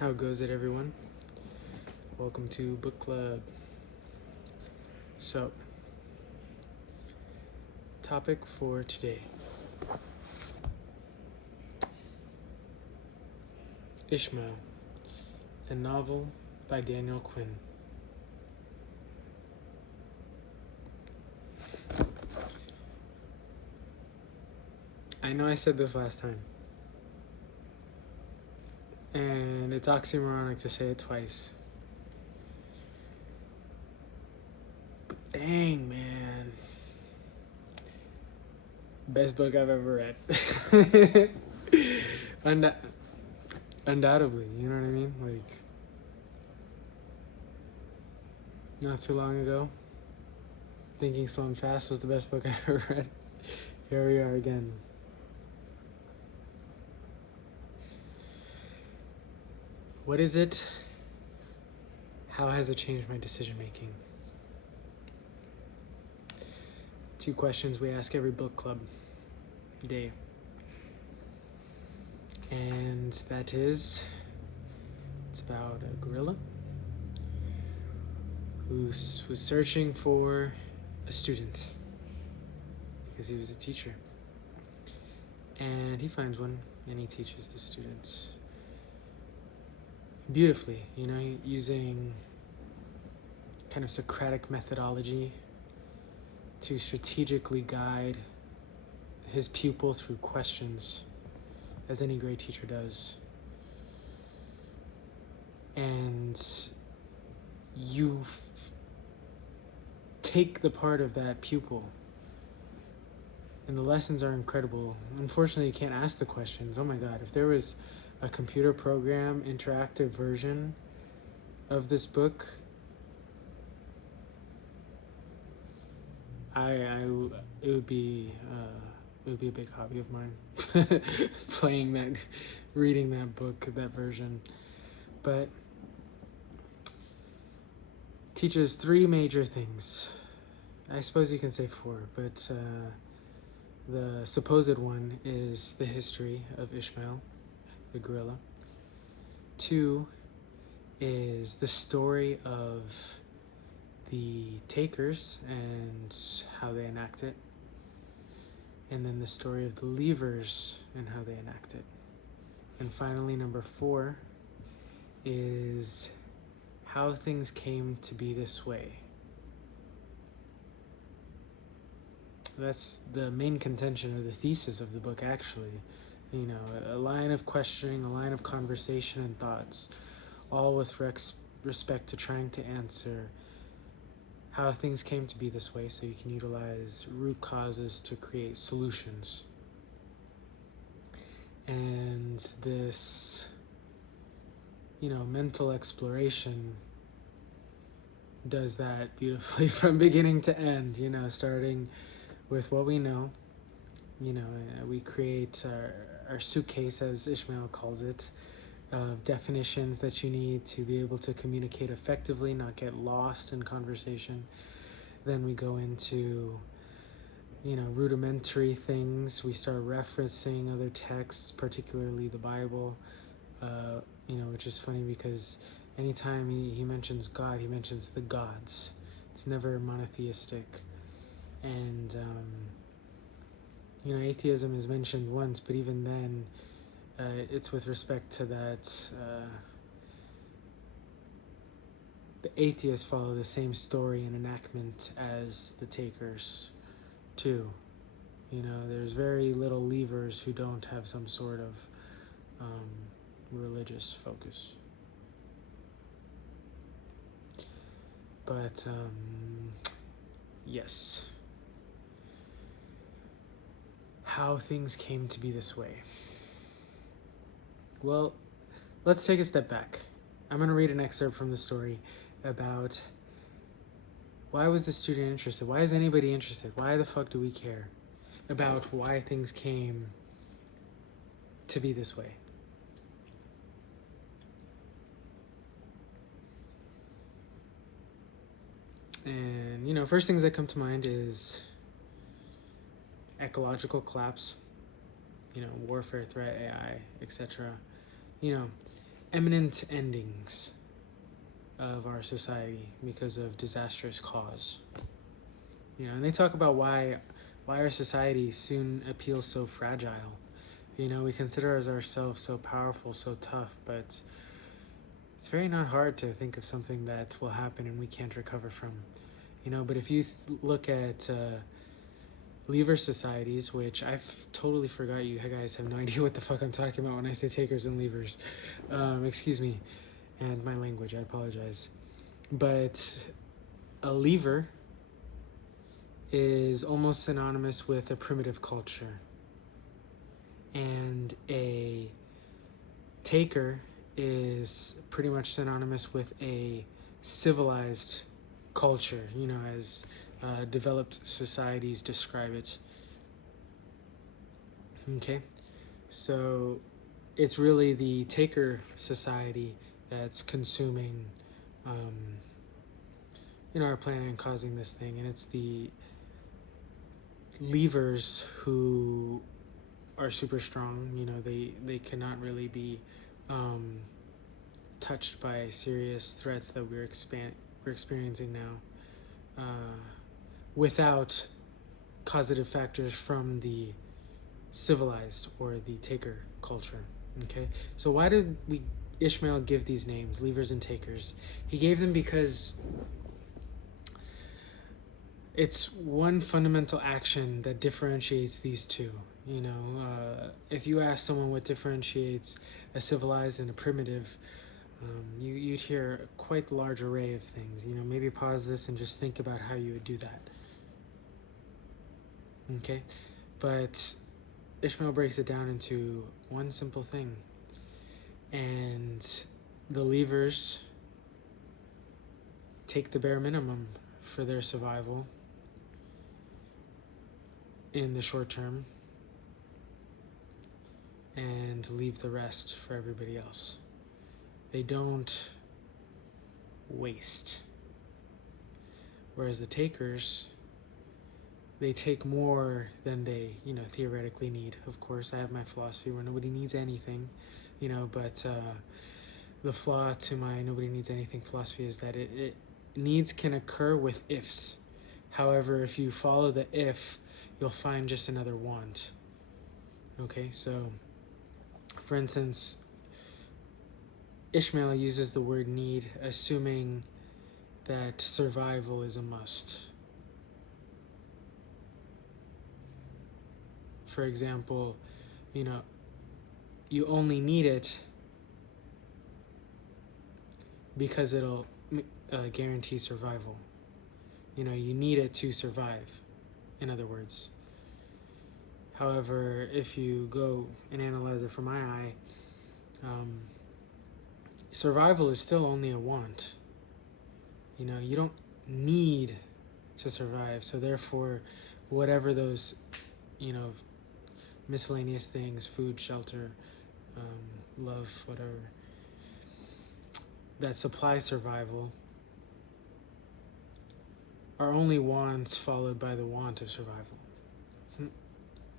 How goes it, everyone? Welcome to book club. So, topic for today: Ishmael, a novel by Daniel Quinn. I know I said this last time, and it's oxymoronic to say it twice. But dang, man. Best book I've ever read. Undoubtedly, you know what I mean? Like, not too long ago, Thinking Slow and Fast was the best book I ever read. Here we are again. What is it? How has it changed my decision making? Two questions we ask every book club day. And that is, it's about a gorilla who was searching for a student because he was a teacher. And he finds one and he teaches the students beautifully, using kind of Socratic methodology to strategically guide his pupil through questions, as any great teacher does. And you take the part of that pupil, and the lessons are incredible. Unfortunately, you can't ask the questions. Oh my God, if there was a computer program interactive version of this book, it would be a big hobby of mine. Reading that book, that version. But teaches three major things. I suppose you can say four, but the supposed one is the history of Ishmael, the gorilla. 2 is the story of the takers and how they enact it. And then the story of the leavers and how they enact it. And finally, number 4 is how things came to be this way. That's the main contention or the thesis of the book, actually. A line of questioning, a line of conversation and thoughts, all with respect to trying to answer how things came to be this way so you can utilize root causes to create solutions. And this, mental exploration does that beautifully from beginning to end, starting with what we know. We create our suitcase, as Ishmael calls it, of definitions that you need to be able to communicate effectively, not get lost in conversation. Then we go into, rudimentary things. We start referencing other texts, particularly the Bible, which is funny because anytime he mentions God, he mentions the gods. It's never monotheistic. And, atheism is mentioned once, but even then, it's with respect to that. The atheists follow the same story and enactment as the takers, too. There's very little leavers who don't have some sort of religious focus. But, yes. How things came to be this way. Well, let's take a step back. I'm going to read an excerpt from the story about why was the student interested? Why is anybody interested? Why the fuck do we care about why things came to be this way? And, first things that come to mind is ecological collapse, warfare, threat, AI, etc. imminent endings of our society because of disastrous cause. And they talk about why our society soon appeals so fragile. We consider ourselves so powerful, so tough, but it's very not hard to think of something that will happen and we can't recover from. But if you look at lever societies, which I've totally forgot, you guys have no idea what the fuck I'm talking about when I say takers and levers. Excuse me, and my language, I apologize. But a lever is almost synonymous with a primitive culture. And a taker is pretty much synonymous with a civilized culture, as developed societies describe it. Okay, so it's really the taker society that's consuming our planet and causing this thing, and it's the levers who are super strong. They cannot really be touched by serious threats that we're experiencing now without causative factors from the civilized or the taker culture. Okay, so why did Ishmael give these names, levers and takers? He gave them because it's one fundamental action that differentiates these two. If you ask someone what differentiates a civilized and a primitive, you'd hear a quite large array of things. Maybe pause this and just think about how you would do that. Okay, but Ishmael breaks it down into one simple thing, and the levers take the bare minimum for their survival in the short term and leave the rest for everybody else. They don't waste. Whereas the takers, they take more than they, theoretically need. Of course, I have my philosophy where nobody needs anything, but the flaw to my nobody needs anything philosophy is that it needs can occur with ifs. However, if you follow the if, you'll find just another want. Okay, so for instance, Ishmael uses the word need, assuming that survival is a must. For example, you only need it because it'll guarantee survival. You need it to survive, in other words. However, if you go and analyze it from my eye, survival is still only a want. You don't need to survive. So therefore, whatever those, miscellaneous things, food, shelter, love, whatever, that supply survival are only wants followed by the want of survival.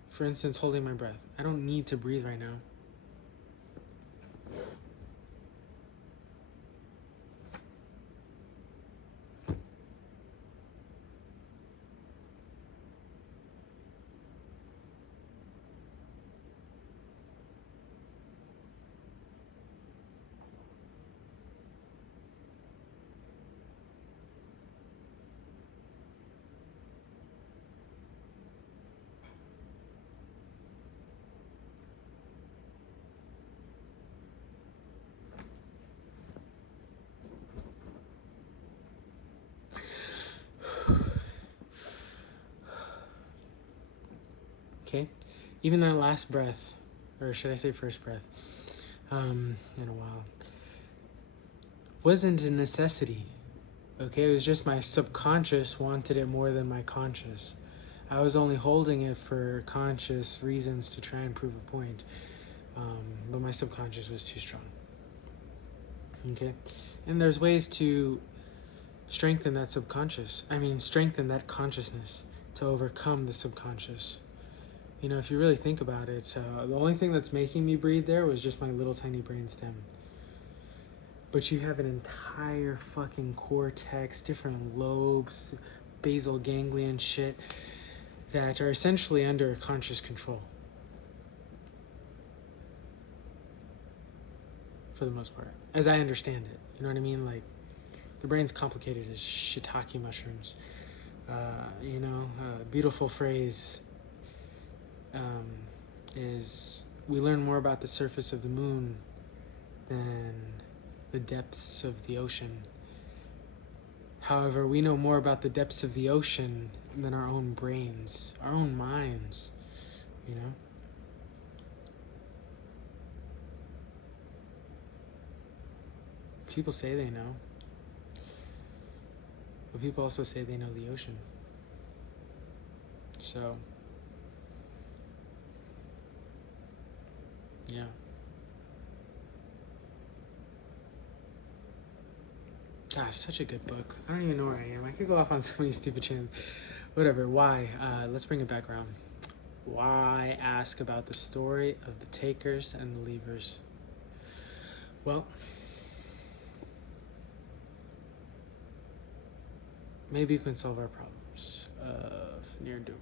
For instance, holding my breath. I don't need to breathe right now. Okay, even that last breath, or should I say first breath, in a while, wasn't a necessity. Okay, it was just my subconscious wanted it more than my conscious. I was only holding it for conscious reasons to try and prove a point, but my subconscious was too strong. Okay, and there's ways to strengthen that strengthen that consciousness to overcome the subconscious. If you really think about it, the only thing that's making me breathe there was just my little tiny brainstem. But you have an entire fucking cortex, different lobes, basal ganglion shit that are essentially under conscious control. For the most part, as I understand it. You know what I mean? Like, the brain's complicated as shiitake mushrooms. Beautiful phrase is, we learn more about the surface of the moon than the depths of the ocean. However, we know more about the depths of the ocean than our own brains, our own minds, you know? People say they know, but people also say they know the ocean. So, yeah. Gosh, such a good book. I don't even know where I am. I could go off on so many stupid channels. Whatever, why? Let's bring it back around. Why ask about the story of the takers and the leavers? Well, maybe you can solve our problems of near doom,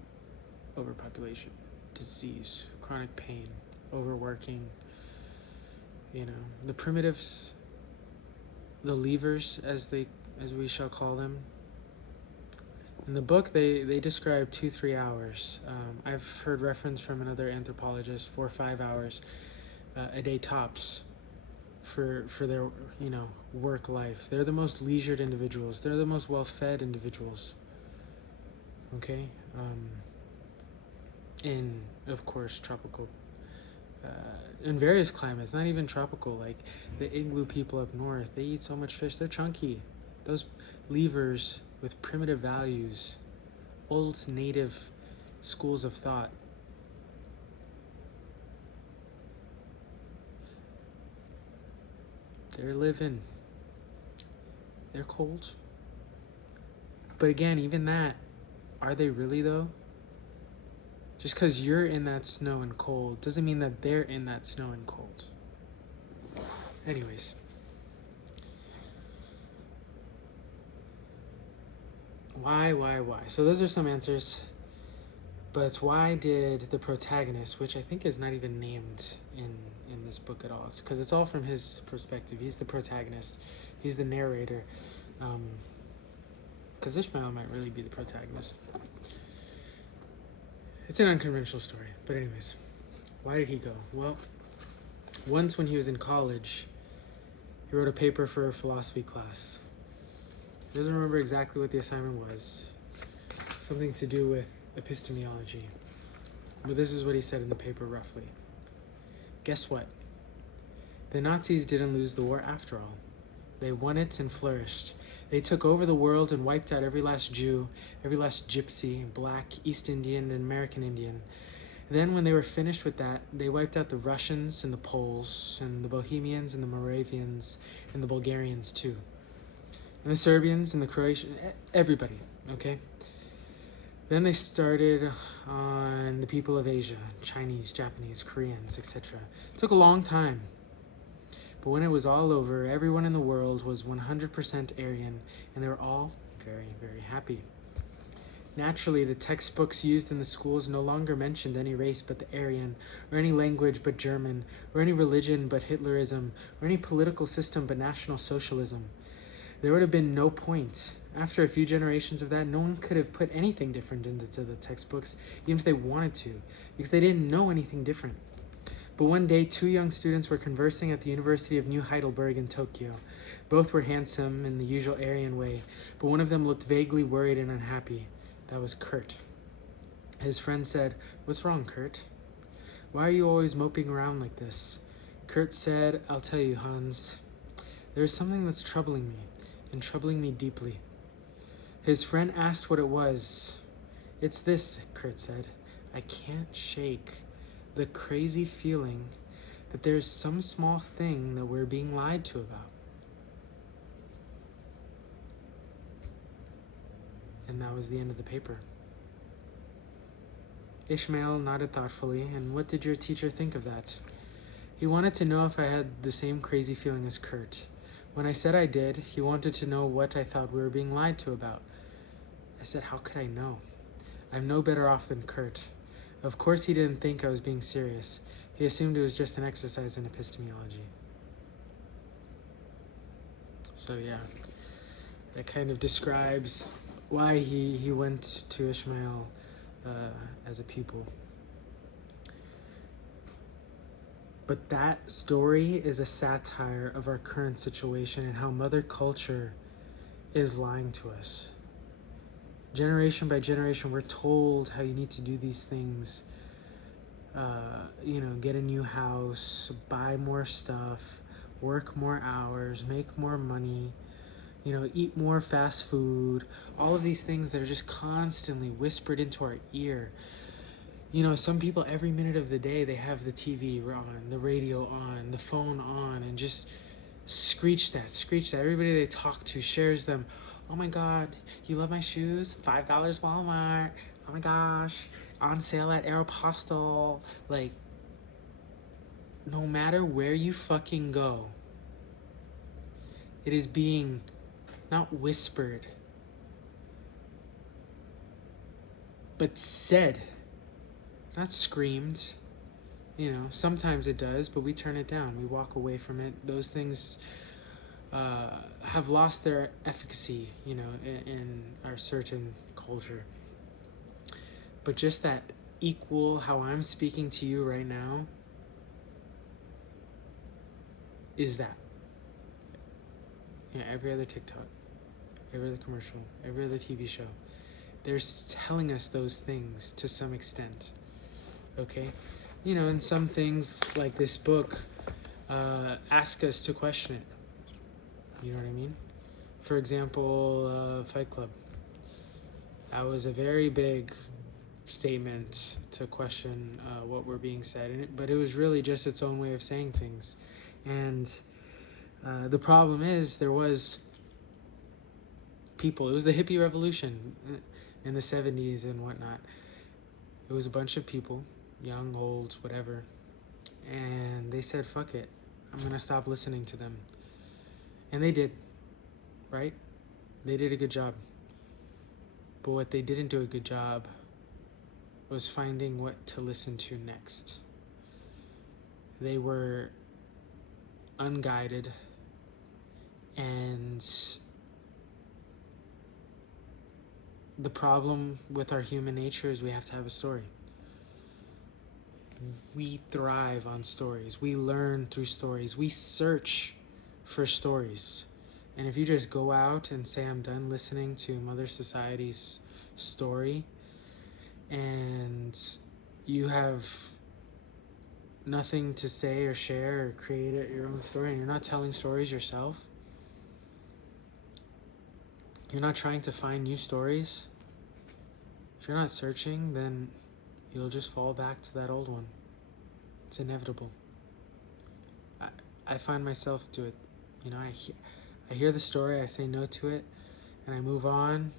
overpopulation, disease, chronic pain, overworking. You know, the primitives, the leavers, as we shall call them. In the book, they describe 2-3 hours. I've heard reference from another anthropologist, 4 or 5 hours a day tops for their work life. They're the most leisured individuals. They're the most well-fed individuals. Okay, in of course tropical. In various climates, not even tropical, like the igloo people up north, they eat so much fish, they're chunky. Those leavers with primitive values, old native schools of thought, they're living. They're cold. But again, even that, are they really though? Just because you're in that snow and cold doesn't mean that they're in that snow and cold. Anyways. Why? So those are some answers. But why did the protagonist, which I think is not even named in this book at all, it's because it's all from his perspective. He's the protagonist. He's the narrator. Because Ishmael might really be the protagonist. It's an unconventional story, but anyways, why did he go? Well, once when he was in college, he wrote a paper for a philosophy class. He doesn't remember exactly what the assignment was. Something to do with epistemology. But this is what he said in the paper roughly. Guess what? The Nazis didn't lose the war after all. They won it and flourished. They took over the world and wiped out every last Jew, every last Gypsy, Black, East Indian, and American Indian. Then when they were finished with that, they wiped out the Russians and the Poles, and the Bohemians and the Moravians, and the Bulgarians too. And the Serbians and the Croatians, everybody, okay? Then they started on the people of Asia, Chinese, Japanese, Koreans, etc. It took a long time. But when it was all over, everyone in the world was 100% Aryan, and they were all very, very happy. Naturally, the textbooks used in the schools no longer mentioned any race but the Aryan, or any language but German, or any religion but Hitlerism, or any political system but National Socialism. There would have been no point. After a few generations of that, no one could have put anything different into the textbooks, even if they wanted to, because they didn't know anything different. But one day, 2 young students were conversing at the University of New Heidelberg in Tokyo. Both were handsome in the usual Aryan way, but one of them looked vaguely worried and unhappy. That was Kurt. His friend said, "What's wrong, Kurt? Why are you always moping around like this?" Kurt said, "I'll tell you, Hans. There's something that's troubling me, and troubling me deeply." His friend asked what it was. "It's this," Kurt said. "I can't shake the crazy feeling that there's some small thing that we're being lied to about." And that was the end of the paper. Ishmael nodded thoughtfully. "And what did your teacher think of that?" He wanted to know if I had the same crazy feeling as Kurt. When I said I did, he wanted to know what I thought we were being lied to about. I said, how could I know? I'm no better off than Kurt. Of course he didn't think I was being serious. He assumed it was just an exercise in epistemology. So yeah, that kind of describes why he went to Ishmael as a pupil. But that story is a satire of our current situation and how Mother Culture is lying to us. Generation by generation, we're told how you need to do these things. Get a new house, buy more stuff, work more hours, make more money, eat more fast food. All of these things that are just constantly whispered into our ear. Some people every minute of the day, they have the TV on, the radio on, the phone on, and just screech that. Everybody they talk to shares them. Oh my God, you love my shoes? $5 Walmart. Oh my gosh, on sale at Aeropostale. Like, no matter where you fucking go, it is being not whispered, but said. Not screamed. Sometimes it does, but we turn it down. We walk away from it. Those things have lost their efficacy, in our certain culture. But just that equal, how I'm speaking to you right now, is that. Every other TikTok, every other commercial, every other TV show, they're telling us those things to some extent. Okay? And some things like this book ask us to question it. You know what I mean? For example, Fight Club. That was a very big statement to question what were being said, but it was really just its own way of saying things. And the problem is, there was people. It was the hippie revolution in the 70s and whatnot. It was a bunch of people, young, old, whatever, and they said, fuck it, I'm gonna stop listening to them. And they did, right? They did a good job. But what they didn't do a good job was finding what to listen to next. They were unguided, and the problem with our human nature is we have to have a story. We thrive on stories. We learn through stories. We search for stories. And if you just go out and say, I'm done listening to Mother Society's story, and you have nothing to say or share or create your own story, and you're not telling stories yourself, you're not trying to find new stories, if you're not searching, then you'll just fall back to that old one. It's inevitable. I find myself do it. I hear the story, I say no to it, and I move on.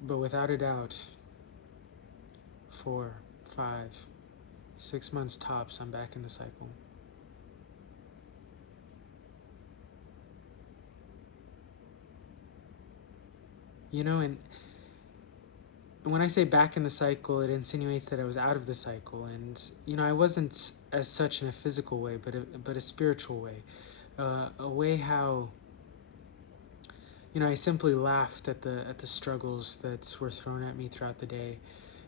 But without a doubt, 4, 5, 6 months tops, I'm back in the cycle. And when I say back in the cycle, it insinuates that I was out of the cycle. And, I wasn't as such in a physical way, but a spiritual way. A way how, I simply laughed at the struggles that were thrown at me throughout the day.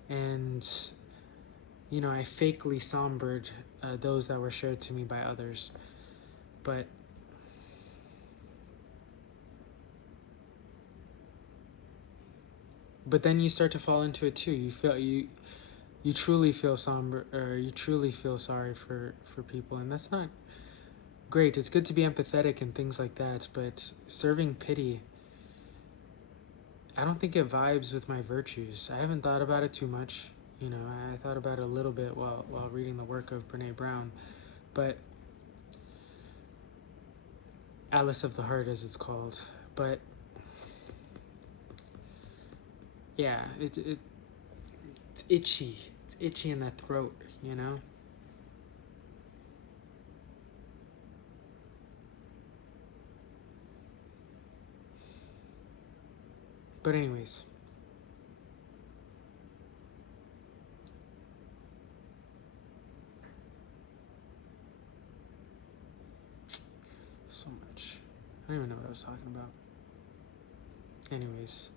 And, I fakely sombered those that were shared to me by others. But then you start to fall into it too. You truly feel somber, or you truly feel sorry for people, and that's not great. It's good to be empathetic and things like that, but serving pity, I don't think it vibes with my virtues. I haven't thought about it too much. I thought about it a little bit while reading the work of Brene Brown, but Atlas of the Heart, as it's called. But yeah, it's itchy. It's itchy in that throat, But anyways, so much. I don't even know what I was talking about. Anyways.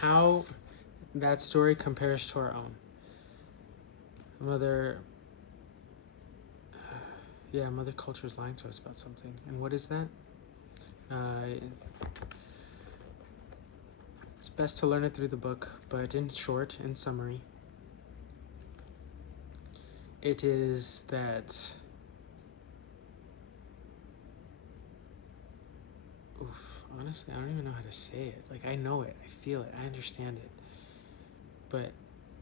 How that story compares to our own. Mother culture is lying to us about something. And what is that? It's best to learn it through the book, but in short, in summary, it is that honestly, I don't even know how to say it. Like, I know it, I feel it, I understand it. But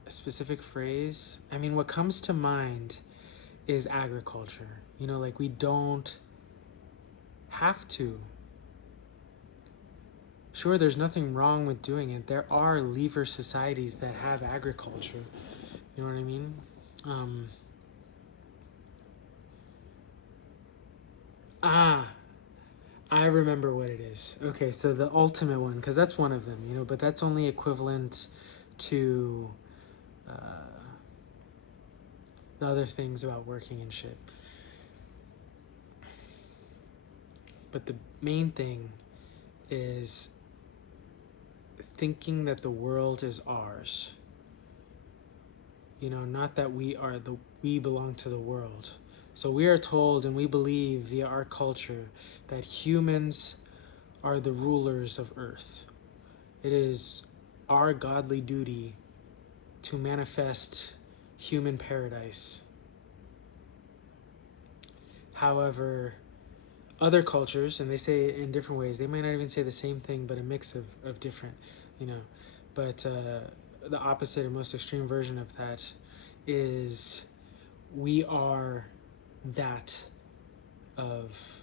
a specific phrase, I mean, what comes to mind is agriculture. You know, like, we don't have to. Sure, there's nothing wrong with doing it. There are lever societies that have agriculture. You know what I mean? I remember what it is. Okay, so the ultimate one, because that's one of them, you know, but that's only equivalent to the other things about working and shit. But the main thing is thinking that the world is ours. You know, not that we belong to the world. So we are told and we believe via our culture that humans are the rulers of Earth. It is our godly duty to manifest human paradise. However, other cultures, and they say it in different ways, they might not even say the same thing, but a mix of different, you know. But the opposite or most extreme version of that is we are that of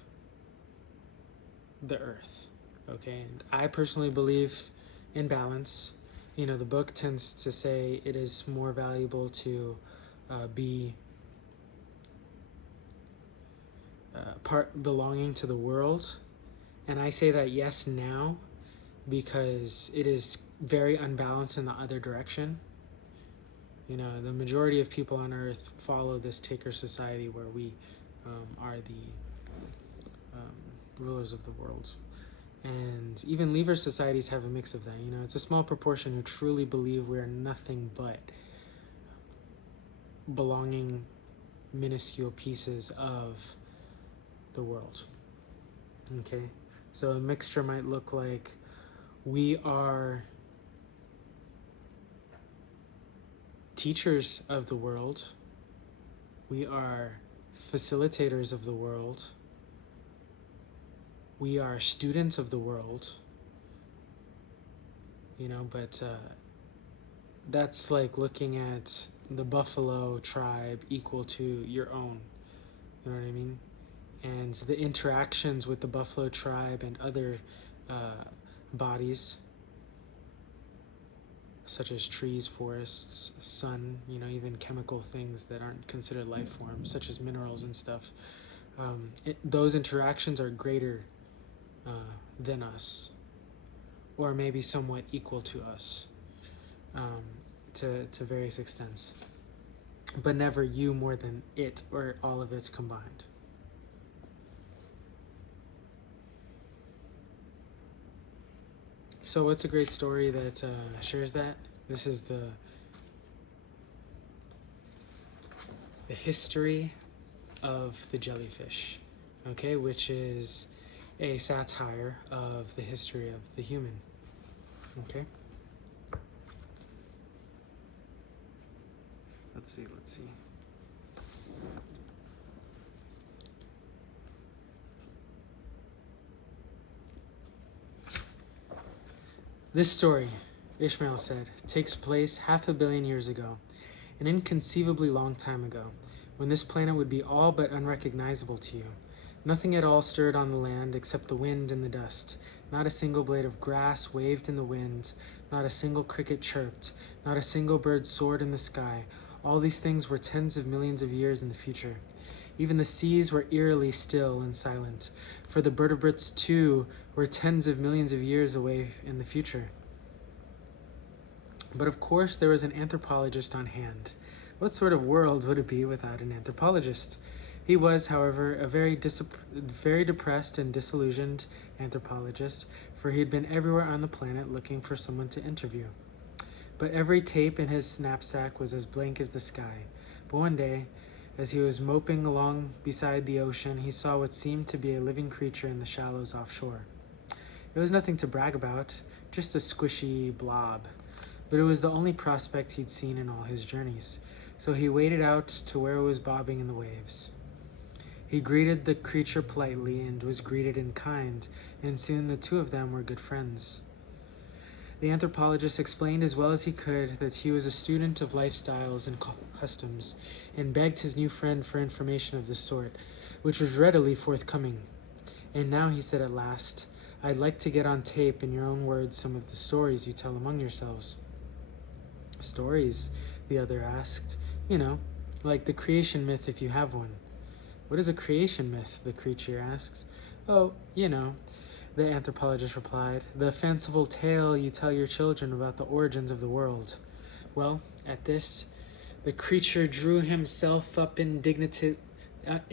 the earth, okay? And I personally believe in balance. You know, the book tends to say it is more valuable to be part belonging to the world, and I say that yes now because it is very unbalanced in the other direction. You know, the majority of people on Earth follow this taker society where we are the rulers of the world. And even lever societies have a mix of that. You know, it's a small proportion who truly believe we are nothing but belonging minuscule pieces of the world. Okay? So a mixture might look like we are teachers of the world, we are facilitators of the world, we are students of the world, you know, but that's like looking at the buffalo tribe equal to your own, you know what I mean? And the interactions with the buffalo tribe and other bodies, such as trees, forests, sun, you know, even chemical things that aren't considered life forms, such as minerals and stuff. Those interactions are greater than us, or maybe somewhat equal to us, to various extents, but never you more than it or all of it combined. So what's a great story that shares that? This is the history of the jellyfish, okay, which is a satire of the history of the human, okay? Let's see. This story, Ishmael said, takes place 500 million years ago, an inconceivably long time ago, when this planet would be all but unrecognizable to you. Nothing at all stirred on the land except the wind and the dust. Not a single blade of grass waved in the wind. Not a single cricket chirped. Not a single bird soared in the sky. All these things were tens of millions of years in the future. Even the seas were eerily still and silent, for the vertebrates too were tens of millions of years away in the future. But of course there was an anthropologist on hand. What sort of world would it be without an anthropologist? He was, however, a very depressed and disillusioned anthropologist, for he had been everywhere on the planet looking for someone to interview. But every tape in his knapsack was as blank as the sky. But one day, as he was moping along beside the ocean, he saw what seemed to be a living creature in the shallows offshore. It was nothing to brag about, just a squishy blob. But it was the only prospect he'd seen in all his journeys, so he waded out to where it was bobbing in the waves. He greeted the creature politely and was greeted in kind, and soon the two of them were good friends. The anthropologist explained as well as he could that he was a student of lifestyles and customs, and begged his new friend for information of this sort, which was readily forthcoming. And now, he said at last, I'd like to get on tape in your own words some of the stories you tell among yourselves. Stories? The other asked. You know, like the creation myth if you have one. What is a creation myth? The creature asked. Oh, you know, the anthropologist replied, the fanciful tale you tell your children about the origins of the world. Well, at this, the creature drew himself up indignantly, at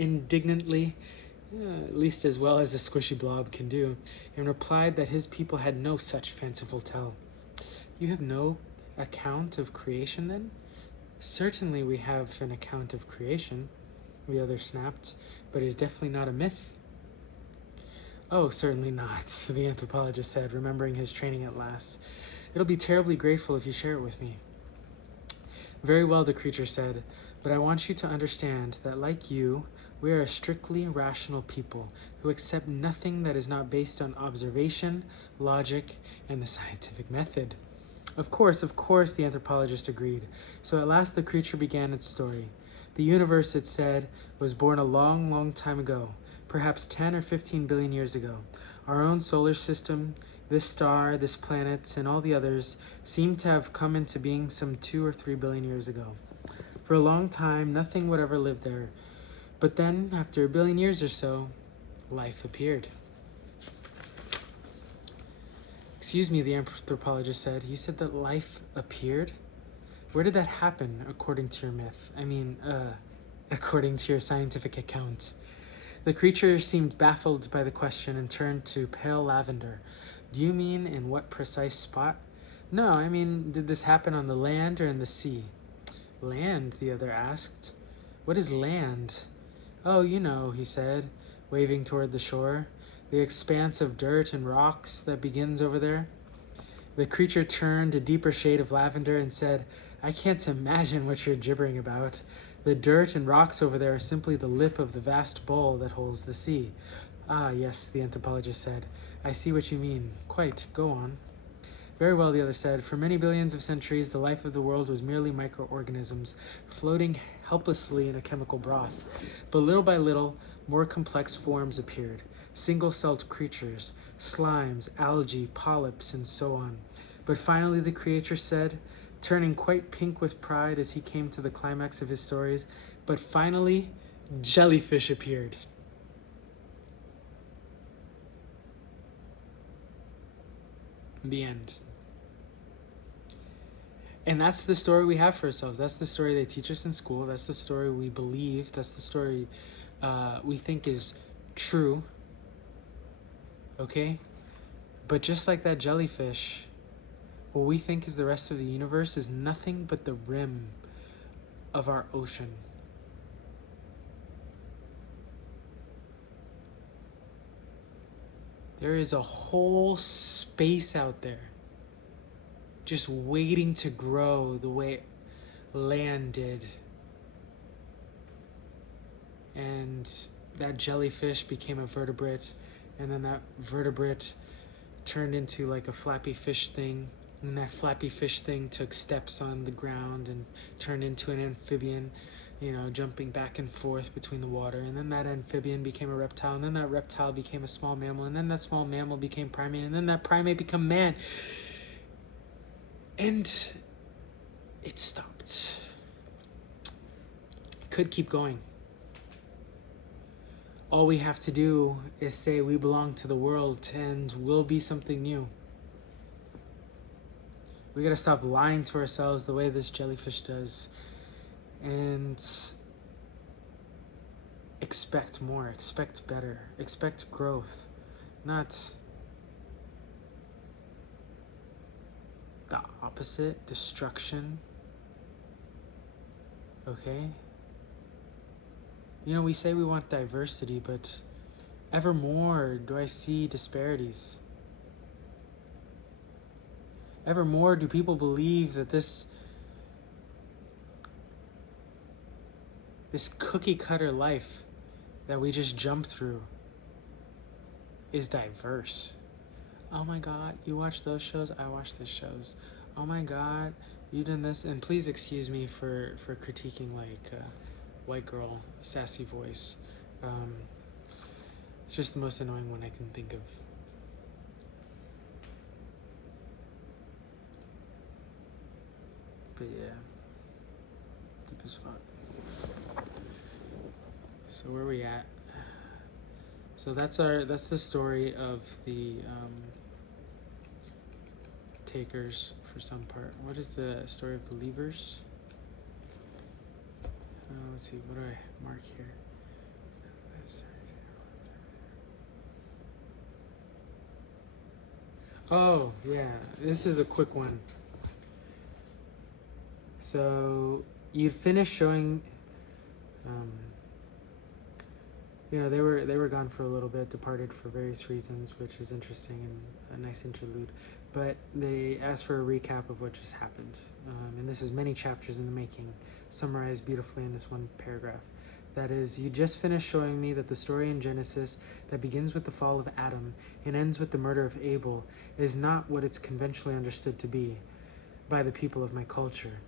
least as well as a squishy blob can do, and replied that his people had no such fanciful tale. You have no account of creation, then? Certainly we have an account of creation, the other snapped, but it's definitely not a myth. Oh, certainly not, the anthropologist said, remembering his training at last. It'll be terribly grateful if you share it with me. Very well, the creature said, but I want you to understand that, like you, we are a strictly rational people who accept nothing that is not based on observation, logic, and the scientific method. Of course, the anthropologist agreed. So at last the creature began its story. The universe, it said, was born a long, long time ago, perhaps 10 or 15 billion years ago. Our own solar system, this star, this planet, and all the others seem to have come into being some 2 or 3 billion years ago. For a long time, nothing would ever live there. But then, after a billion years or so, life appeared. Excuse me, the anthropologist said. You said that life appeared? Where did that happen, according to your myth? According to your scientific account. The creature seemed baffled by the question and turned to pale lavender. Do you mean in what precise spot? No, I mean, did this happen on the land or in the sea? Land, the other asked. What is land? Oh, you know, he said, waving toward the shore. The expanse of dirt and rocks that begins over there. The creature turned a deeper shade of lavender and said, I can't imagine what you're gibbering about. The dirt and rocks over there are simply the lip of the vast bowl that holds the sea. Ah, yes, the anthropologist said. I see what you mean. Quite. Go on. Very well, the other said. For many billions of centuries, the life of the world was merely microorganisms, floating helplessly in a chemical broth. But little by little, more complex forms appeared. Single-celled creatures, slimes, algae, polyps, and so on. But finally, the creature said, turning quite pink with pride as he came to the climax of his stories, but finally, jellyfish appeared. The end. And that's the story we have for ourselves. That's the story they teach us in school. That's the story we believe. That's the story we think is true. Okay? But just like that jellyfish, what we think is the rest of the universe is nothing but the rim of our ocean. There is a whole space out there just waiting to grow the way land did. And that jellyfish became a vertebrate, and then that vertebrate turned into like a flappy fish thing, and that flappy fish thing took steps on the ground and turned into an amphibian, jumping back and forth between the water. And then that amphibian became a reptile, and then that reptile became a small mammal, and then that small mammal became primate, and then that primate became man. And it stopped. It could keep going. All we have to do is say we belong to the world and we'll be something new. We gotta stop lying to ourselves the way this jellyfish does and expect more, expect better, expect growth, not the opposite, destruction. Okay? We say we want diversity, but ever more do I see disparities. Ever more do people believe that this cookie cutter life that we just jump through is diverse. Oh my God, you watch those shows? I watch these shows. Oh my God, you done this? And please excuse me for critiquing like white girl sassy voice. It's just the most annoying one I can think of. But yeah, deep as fuck. So where are we at? So that's the story of the takers for some part. What is the story of the leavers? Let's see, what do I mark here? Oh, yeah, this is a quick one. So you'd finish showing, they were gone for a little bit, departed for various reasons, which is interesting and a nice interlude. But they asked for a recap of what just happened. And this is many chapters in the making, summarized beautifully in this one paragraph. That is, you just finished showing me that the story in Genesis that begins with the fall of Adam and ends with the murder of Abel is not what it's conventionally understood to be by the people of my culture.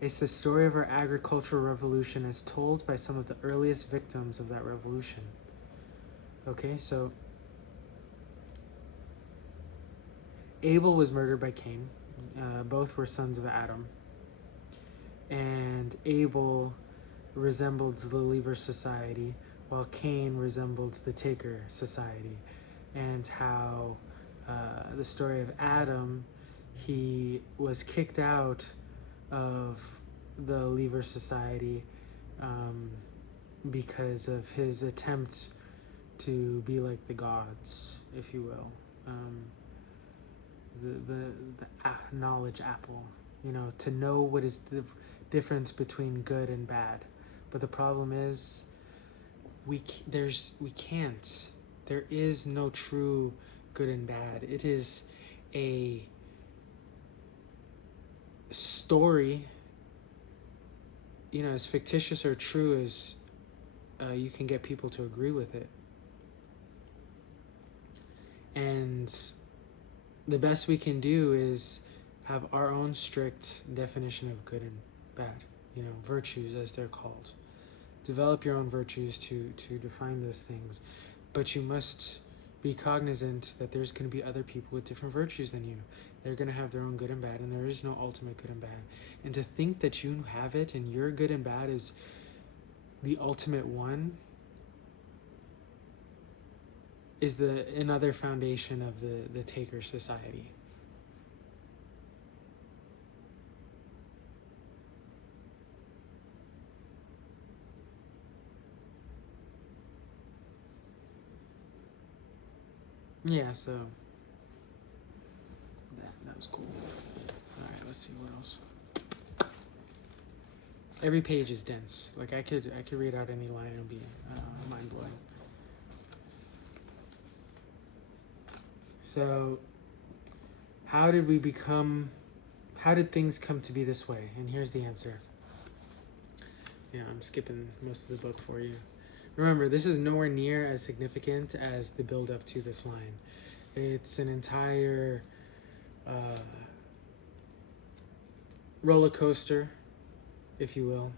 It's the story of our agricultural revolution as told by some of the earliest victims of that revolution. Okay, so Abel was murdered by Cain. Both were sons of Adam. And Abel resembled the Leaver Society, while Cain resembled the Taker Society. And how the story of Adam, he was kicked out of the Leaver Society because of his attempt to be like the gods, if you will. The knowledge apple, to know what is the difference between good and bad. But the problem is we can't. There is no true good and bad. It is a story, as fictitious or true as you can get people to agree with it. And the best we can do is have our own strict definition of good and bad, virtues as they're called. Develop your own virtues to define those things. But you must be cognizant that there's going to be other people with different virtues than you. They're going to have their own good and bad, and there is no ultimate good and bad. And to think that you have it and your good and bad is the ultimate one is another foundation of the Taker Society. Yeah, so that was cool. All right, let's see what else. Every page is dense. Like I could read out any line and it'll be mind blowing. So, how did things come to be this way? And here's the answer. I'm skipping most of the book for you. Remember, this is nowhere near as significant as the build up to this line. It's an entire roller coaster, if you will.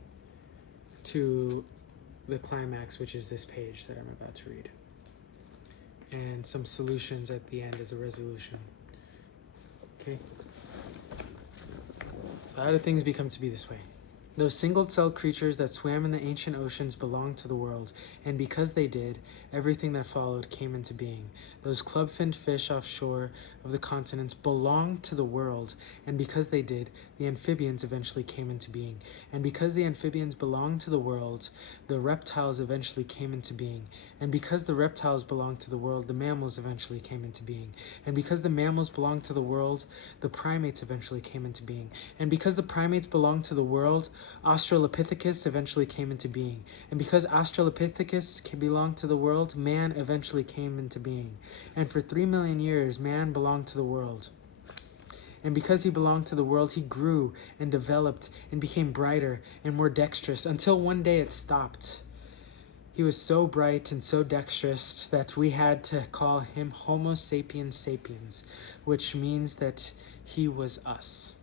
to the climax, which is this page that I'm about to read, and some solutions at the end as a resolution. Okay? So how do things become to be this way? Those single-celled creatures that swam in the ancient oceans belonged to the world, and because they did, everything that followed came into being. Those club-finned fish offshore of the continents belonged to the world, and because they did, the amphibians eventually came into being. And because the amphibians belonged to the world, the reptiles eventually came into being. And because the reptiles belonged to the world, the mammals eventually came into being. And because the mammals belonged to the world, the primates eventually came into being. And because the primates belonged to the world, Australopithecus eventually came into being. And because Australopithecus belonged to the world, man eventually came into being. And for 3 million years, man belonged to the world. And because he belonged to the world, he grew and developed and became brighter and more dexterous until one day it stopped. He was so bright and so dexterous that we had to call him Homo sapiens sapiens, which means that he was us.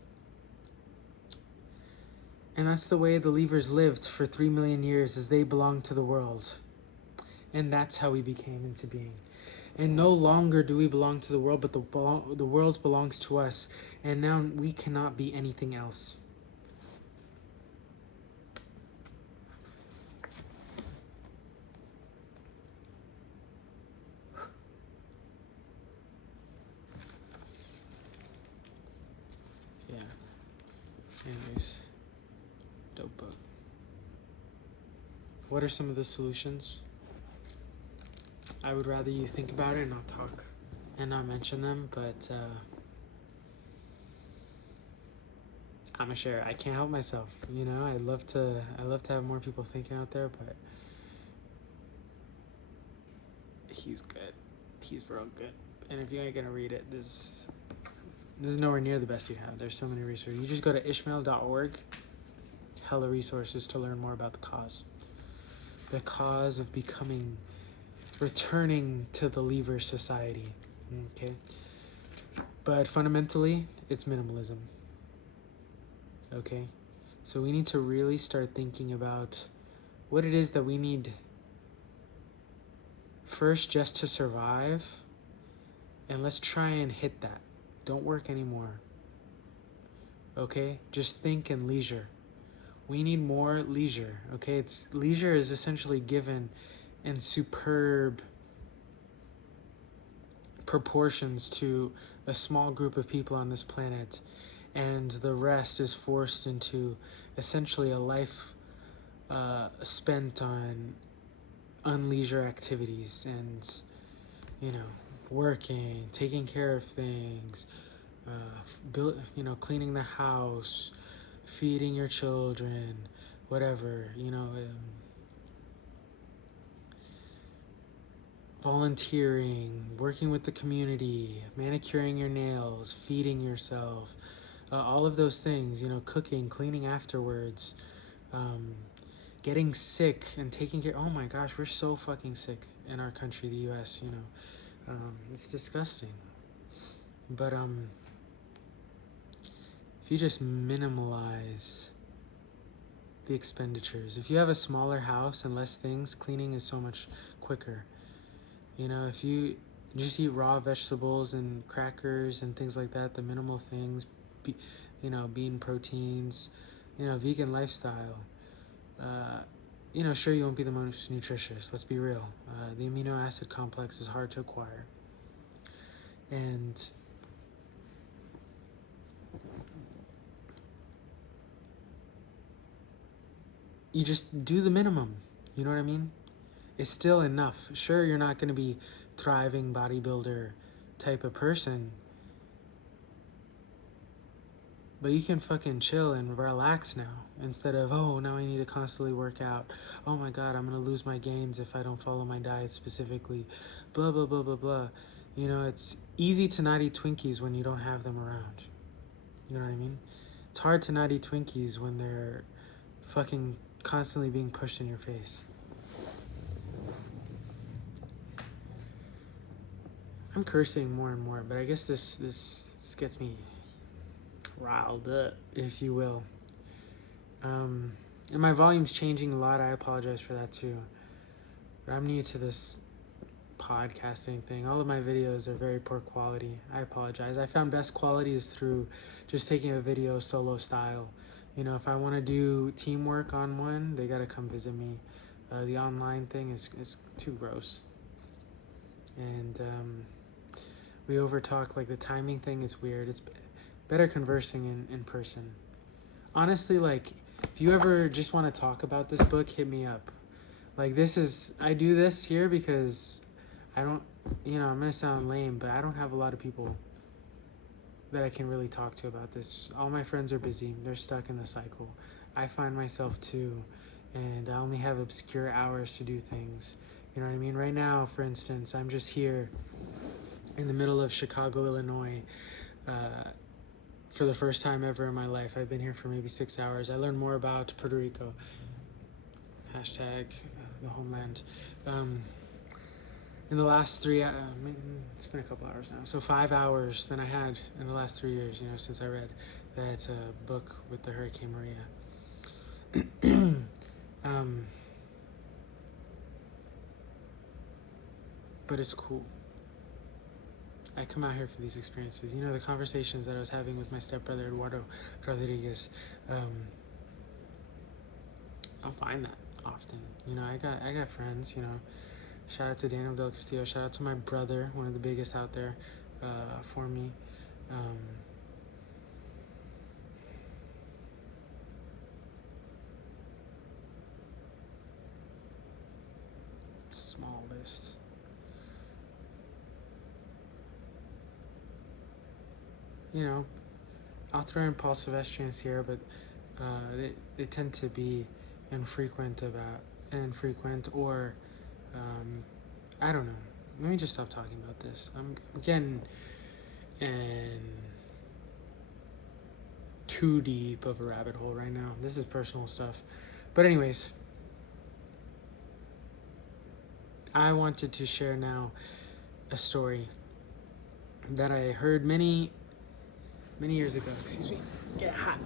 And that's the way the levers lived for 3 million years, as they belonged to the world. And that's how we became into being. And no longer do we belong to the world, but the world belongs to us. And now we cannot be anything else. Yeah. Anyways. Dope book. What are some of the solutions? I would rather you think about it and not talk and not mention them, but I'm gonna share. I can't help myself, you know. I love to have more people thinking out there, but he's good. He's real good. And if you ain't gonna read it, this is nowhere near the best you have. There's so many resources. You just go to ishmael.org. Hella resources to learn more about the cause of returning to the lever society. Okay, but fundamentally it's minimalism. Okay, so we need to really start thinking about what it is that we need first just to survive, and let's try and hit that. Don't work anymore. Okay, just think in leisure. We need more leisure, okay? Leisure is essentially given in superb proportions to a small group of people on this planet, and the rest is forced into essentially a life spent on unleisure activities and, you know, working, taking care of things, cleaning the house, feeding your children, whatever, volunteering, working with the community, manicuring your nails, feeding yourself, all of those things, cooking, cleaning afterwards, getting sick and taking care. Oh my gosh, we're so fucking sick in our country, the US, it's disgusting. But if you just minimalize the expenditures, if you have a smaller house and less things, cleaning is so much quicker. If you just eat raw vegetables and crackers and things like that, the minimal things, bean proteins, vegan lifestyle, sure, you won't be the most nutritious, let's be real. The amino acid complex is hard to acquire. And you just do the minimum, you know what I mean? It's still enough. Sure, you're not going to be thriving bodybuilder type of person, but you can fucking chill and relax now instead of, oh, now I need to constantly work out. Oh my God, I'm going to lose my gains if I don't follow my diet specifically. Blah, blah, blah, blah, blah. It's easy to not eat Twinkies when you don't have them around. You know what I mean? It's hard to not eat Twinkies when they're fucking constantly being pushed in your face. I'm cursing more and more, but I guess this gets me riled up, if you will. And my volume's changing a lot. I apologize for that too. But I'm new to this podcasting thing. All of my videos are very poor quality. I apologize. I found best quality is through just taking a video solo style. You know, if I want to do teamwork on one, they got to come visit me. The online thing is too gross. And we overtalk. Like, the timing thing is weird. It's better conversing in person. Honestly, like, if you ever just want to talk about this book, hit me up. Like, I do this here because I don't, I'm going to sound lame, but I don't have a lot of people that I can really talk to about this. All my friends are busy. They're stuck in the cycle. I find myself too, and I only have obscure hours to do things. You know what I mean? Right now, for instance, I'm just here in the middle of Chicago, Illinois, for the first time ever in my life. I've been here for maybe 6 hours. I learned more about Puerto Rico. Hashtag the homeland. In the last it's been a couple hours now. So 5 hours than I had in the last 3 years, since I read that book with the Hurricane Maria. But it's cool. I come out here for these experiences. The conversations that I was having with my stepbrother, Eduardo Rodriguez, I'll find that often. I got friends, Shout out to Daniel Del Castillo. Shout out to my brother, one of the biggest out there for me. Small list. I'll throw in Paul Silvestrians here, but they tend to be infrequent or I don't know. Let me just stop talking about this. I'm getting in too deep of a rabbit hole right now. This is personal stuff. But anyways, I wanted to share now a story that I heard many years ago. Excuse me. Get hot.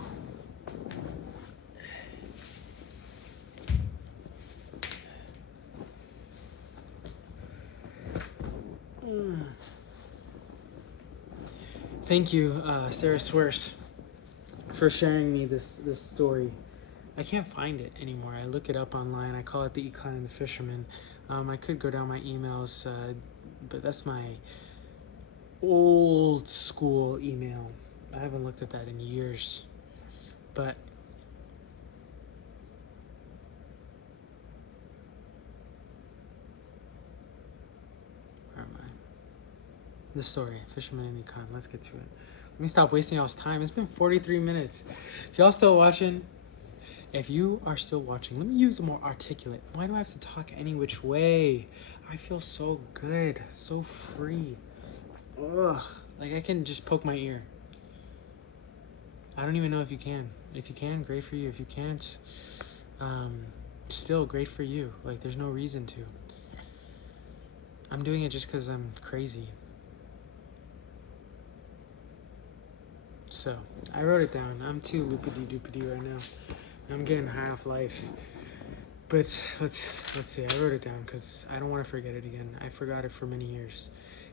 Thank you, Sarah Swerse, for sharing me this story. I can't find it anymore. I look it up online. I call it The Econ and the Fisherman. I could go down my emails, but that's my old school email. I haven't looked at that in years. But where am I? The story, Fisherman and Econ. Let's get to it. Let me stop wasting y'all's time. It's been 43 minutes. If y'all still watching, if you are still watching, let me use a more articulate. Why do I have to talk any which way? I feel so good, so free. Ugh, like I can just poke my ear. I don't even know if you can. If you can, great for you. If you can't, still great for you. Like, there's no reason to. I'm doing it just because I'm crazy. So, I wrote it down. I'm too loopity-doopity right now. I'm getting high off life. But let's see. I wrote it down because I don't want to forget it again. I forgot it for many years.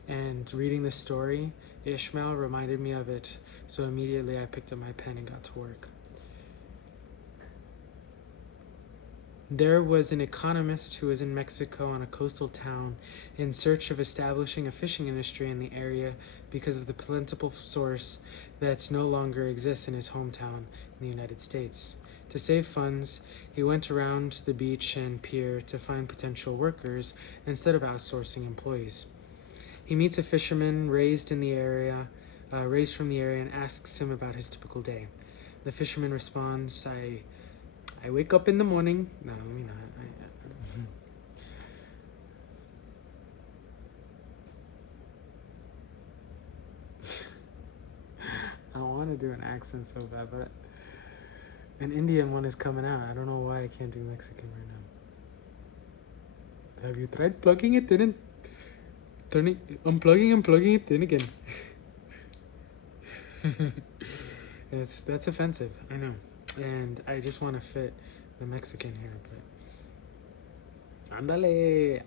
And reading this story, Ishmael reminded me of it. So immediately I picked up my pen and got to work. There was an economist who was in Mexico on a coastal town in search of establishing a fishing industry in the area because of the plentiful source that no longer exists in his hometown in the United States. To save funds, he went around the beach and pier to find potential workers instead of outsourcing employees. He meets a fisherman raised from the area and asks him about his typical day. The fisherman responds, I wake up in the morning. No, let me not. I want to do an accent so bad, but an Indian one is coming out. I don't know why I can't do Mexican right now. Have you tried plugging it in and unplugging and plugging it in again? That's offensive, I know. And I just want to fit the Mexican here, but Andale,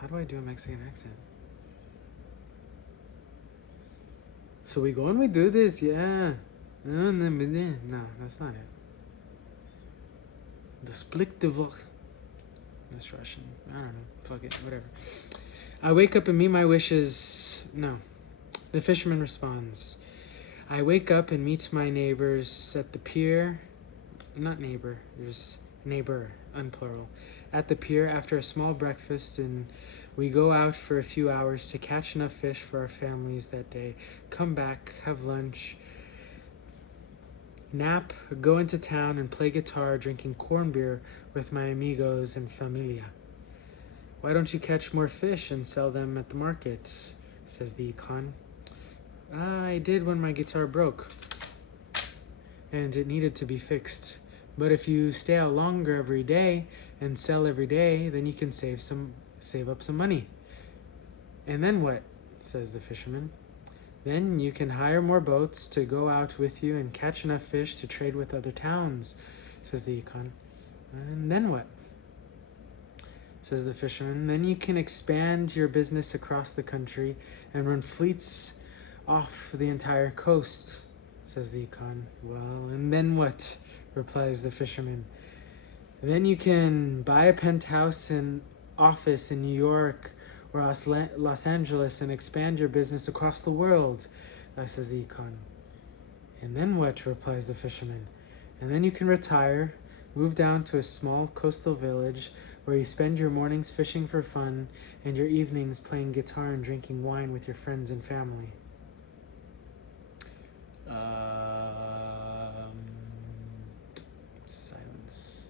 how do I do a Mexican accent? So we go and we do this, yeah. No, that's not it. The split de vok. That's Russian. I don't know. Fuck it, whatever. I wake up and meet my wishes. No. The fisherman responds. I wake up and meet my neighbors at the pier. Not neighbor, there's neighbor, unplural. At the pier after a small breakfast, and we go out for a few hours to catch enough fish for our families that day. Come back, have lunch, nap, go into town and play guitar, drinking corn beer with my amigos and familia. Why don't you catch more fish and sell them at the market? Says the econ. I did when my guitar broke and it needed to be fixed. But if you stay out longer every day and sell every day, then you can save up some money. And then what? Says the fisherman. Then you can hire more boats to go out with you and catch enough fish to trade with other towns, says the econ. And then what? Says the fisherman. Then you can expand your business across the country and run fleets off the entire coast, says the econ. Well, and then what? Replies the fisherman. Then you can buy a penthouse and office in New York or Los Angeles and expand your business across the world, says the econ. And then what? Replies the fisherman. And then you can retire, move down to a small coastal village where you spend your mornings fishing for fun and your evenings playing guitar and drinking wine with your friends and family. Silence.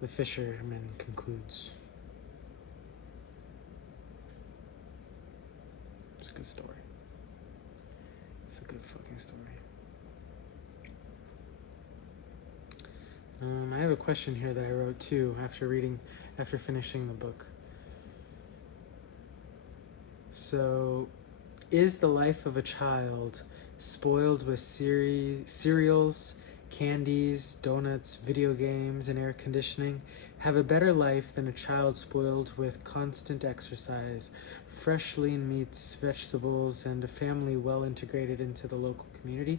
The fisherman concludes. It's a good story. It's a good fucking story. I have a question here that I wrote too after finishing the book. So, is the life of a child spoiled with cereals, candies, donuts, video games, and air conditioning have a better life than a child spoiled with constant exercise, fresh lean meats, vegetables, and a family well integrated into the local community?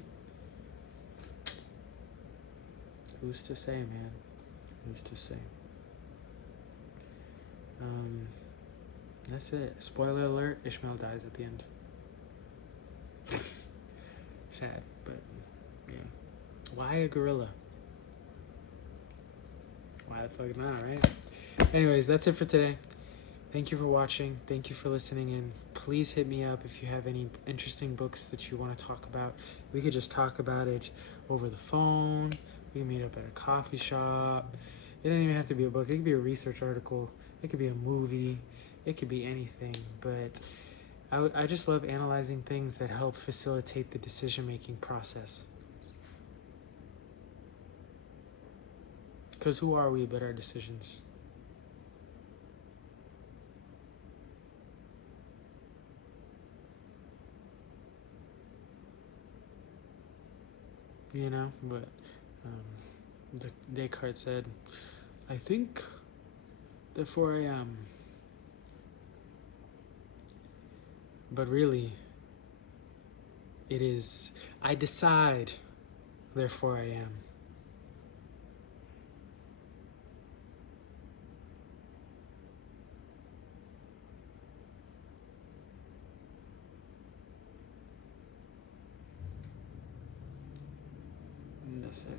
Who's to say, man? Who's to say? That's it. Spoiler alert, Ishmael dies at the end. Sad, but yeah. Why a gorilla? Why the fuck not, right? Anyways, that's it for today. Thank you for watching. Thank you for listening in. Please hit me up if you have any interesting books that you want to talk about. We could just talk about it over the phone. We can meet up at a coffee shop. It doesn't even have to be a book. It could be a research article. It could be a movie. It could be anything. But I just love analyzing things that help facilitate the decision-making process. Because who are we but our decisions? You know, but Descartes said, I think, therefore I am. But really, it is, I decide, therefore I am. And that's it.